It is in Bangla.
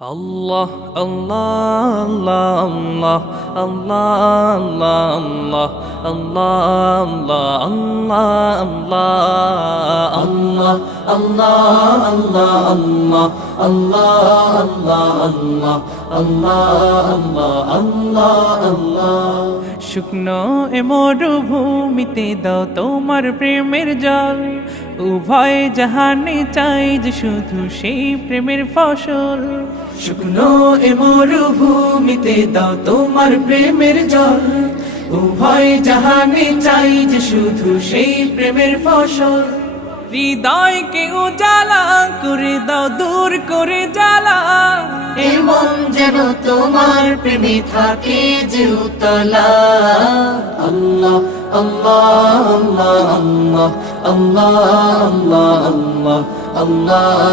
আল্লাহ আল্লাহ আল্লাহ আল্লাহ আল্লাহ আল্লাহ আল্লাহ আল্লাহ আল্লাহ আল্লাহ আল্লাহ আল্লাহ আল্লাহ আল্লাহ আল্লাহ আল্লাহ শুকনো এ মরুভূমিতে দাও তোমার প্রেমের জল উভয় জাহানে চাই যে শুধু সেই প্রেমের ফসল শুকনো এ মরুভূমিতে দাও তোমার প্রেমের জল উভয় জাহানে চাই যে শুধু সেই প্রেমের ফসল হৃদয়কে উজালা করে দাও দূর করে জ্বালা এমন যেন তোমার প্রেমে থাকে যে উতলা আল্লাহ আল্লাহ আল্লাহ আল্লাহ আল্লাহ আল্লাহ আল্লাহ